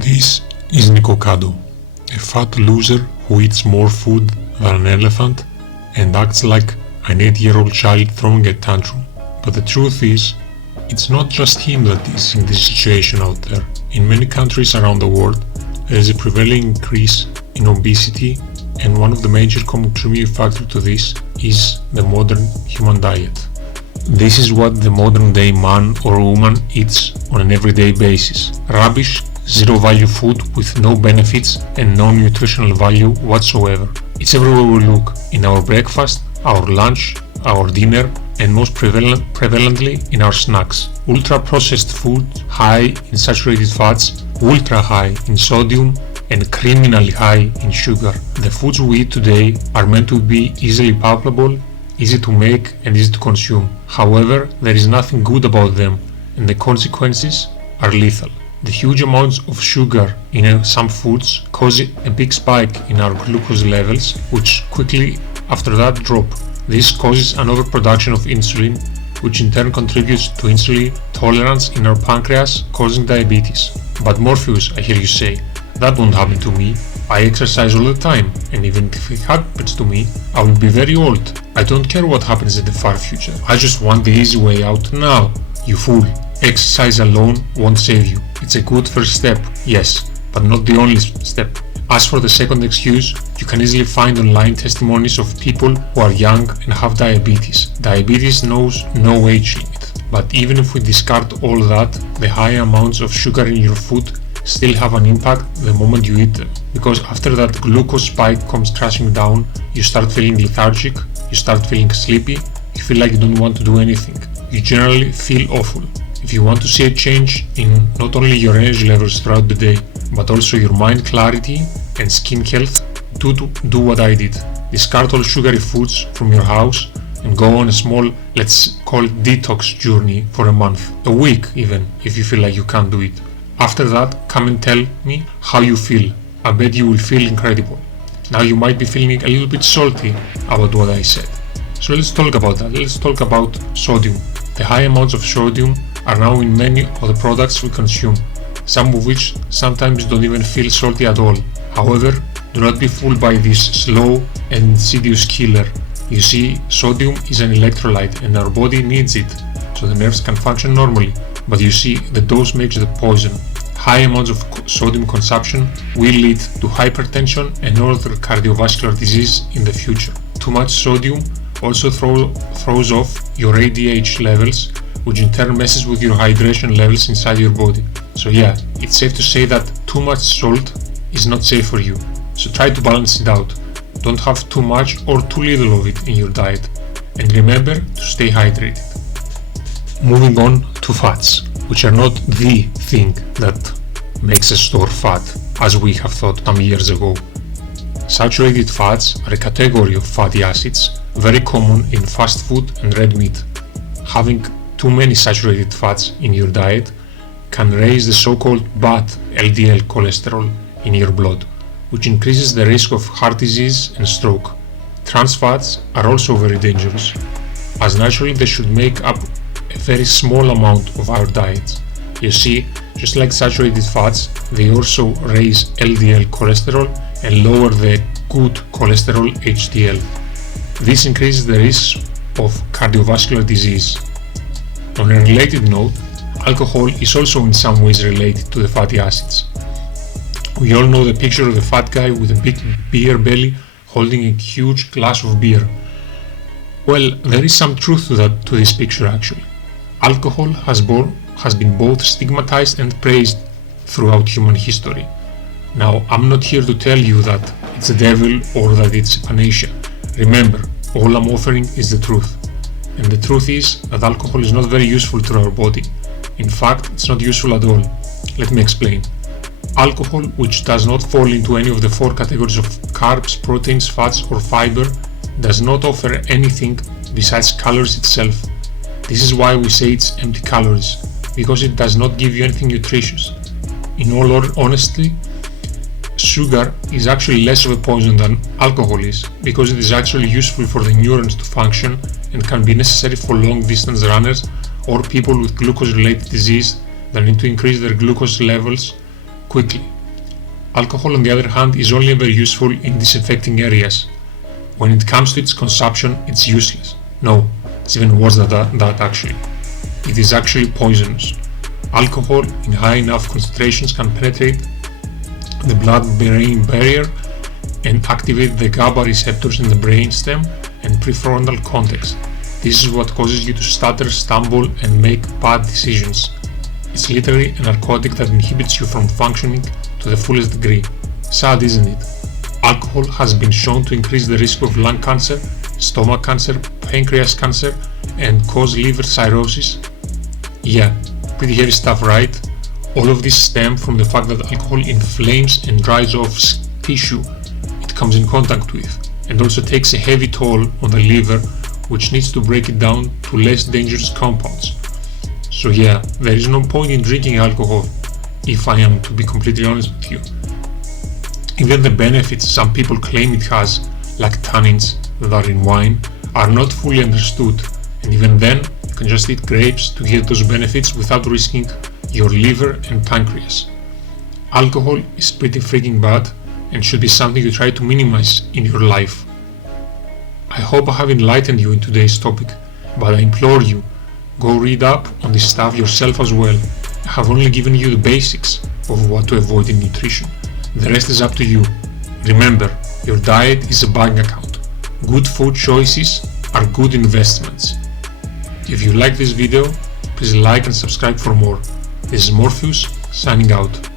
This is Nicocado, a fat loser who eats more food than an elephant and acts like an 8-year-old child throwing a tantrum. But the truth is, it's not just him that is in this situation out there. In many countries around the world, there is a prevailing increase in obesity, and one of the major contributing factors to this is the modern human diet. This is what the modern day man or woman eats on an everyday basis. Rubbish, zero-value food with no benefits and no nutritional value whatsoever. It's everywhere we look, in our breakfast, our lunch, our dinner, and most prevalently in our snacks. Ultra-processed food, high in saturated fats, ultra-high in sodium, and criminally high in sugar. The foods we eat today are meant to be easily palpable, easy to make, and easy to consume. However, there is nothing good about them, and the consequences are lethal. The huge amounts of sugar in some foods cause a big spike in our glucose levels, which quickly after that drop. This causes an overproduction of insulin, which in turn contributes to insulin tolerance in our pancreas, causing diabetes. But Morpheus, I hear you say, that won't happen to me. I exercise all the time, and even if it happens to me, I will be very old. I don't care what happens in the far future. I just want the easy way out now. You fool. Exercise alone won't save you. It's a good first step, yes, but not the only step. As for the second excuse, you can easily find online testimonies of people who are young and have diabetes. Diabetes knows no age limit. But even if we discard all that, the high amounts of sugar in your food still have an impact the moment you eat them. Because after that glucose spike comes crashing down, you start feeling lethargic, you start feeling sleepy, you feel like you don't want to do anything. You generally feel awful. If you want to see a change in not only your energy levels throughout the day, but also your mind clarity and skin health, do what I did. Discard all sugary foods from your house and go on a small, let's call it detox journey for a month, a week even, if you feel like you can't do it. After that, come and tell me how you feel. I bet you will feel incredible. Now you might be feeling a little bit salty about what I said. So let's talk about that. Let's talk about sodium. The high amounts of sodium are now in many of the products we consume, some of which sometimes don't even feel salty at all. However, do not be fooled by this slow and insidious killer. You see, sodium is an electrolyte and our body needs it, so the nerves can function normally. But you see, the dose makes the poison. High amounts of sodium consumption will lead to hypertension and other cardiovascular disease in the future. Too much sodium also throws off your ADH levels, which in turn messes with your hydration levels inside your body. So yeah, it's safe to say that too much salt is not safe for you. So try to balance it out. Don't have too much or too little of it in your diet. And remember to stay hydrated. Moving on to fats, which are not the thing that makes a store fat, as we have thought some years ago. Saturated fats are a category of fatty acids very common in fast food and red meat. Having too many saturated fats in your diet can raise the so-called bad LDL cholesterol in your blood, which increases the risk of heart disease and stroke. Trans fats are also very dangerous, as naturally they should make up a very small amount of our diet. You see, just like saturated fats, they also raise LDL cholesterol and lower the good cholesterol HDL. This increases the risk of cardiovascular disease. On a related note, alcohol is also in some ways related to the fatty acids. We all know the picture of the fat guy with a big beer belly holding a huge glass of beer. Well, there is some truth to this picture actually. Alcohol has been both stigmatized and praised throughout human history. Now, I'm not here to tell you that it's the devil or that it's panacea. Remember, all I'm offering is the truth. And the truth is that alcohol is not very useful to our body. In fact, it's not useful at all. Let me explain. Alcohol, which does not fall into any of the 4 categories of carbs, proteins, fats, or fiber, does not offer anything besides calories itself. This is why we say it's empty calories, because it does not give you anything nutritious. In all honesty, sugar is actually less of a poison than alcohol is, because it is actually useful for the neurons to function and can be necessary for long distance runners or people with glucose related disease that need to increase their glucose levels quickly. Alcohol, on the other hand, is only ever useful in disinfecting areas. When it comes to its consumption, it's useless. No, it's even worse than that actually. It is actually poisonous. Alcohol in high enough concentrations can penetrate the blood-brain barrier and activate the GABA receptors in the brainstem and prefrontal cortex. This is what causes you to stutter, stumble, and make bad decisions. It's literally a narcotic that inhibits you from functioning to the fullest degree. Sad, isn't it? Alcohol has been shown to increase the risk of lung cancer, stomach cancer, pancreas cancer, and cause liver cirrhosis. Yeah, pretty heavy stuff, right? All of this stems from the fact that alcohol inflames and dries off tissue it comes in contact with, and also takes a heavy toll on the liver, which needs to break it down to less dangerous compounds. So yeah, there is no point in drinking alcohol, if I am to be completely honest with you. Even the benefits some people claim it has, like tannins that are in wine, are not fully understood, and even then you can just eat grapes to get those benefits without risking your liver and pancreas. Alcohol is pretty freaking bad and should be something you try to minimize in your life. I hope I have enlightened you in today's topic, but I implore you, go read up on this stuff yourself as well. I have only given you the basics of what to avoid in nutrition. The rest is up to you. Remember, your diet is a bank account. Good food choices are good investments. If you like this video, please like and subscribe for more. This is Morpheus, signing out.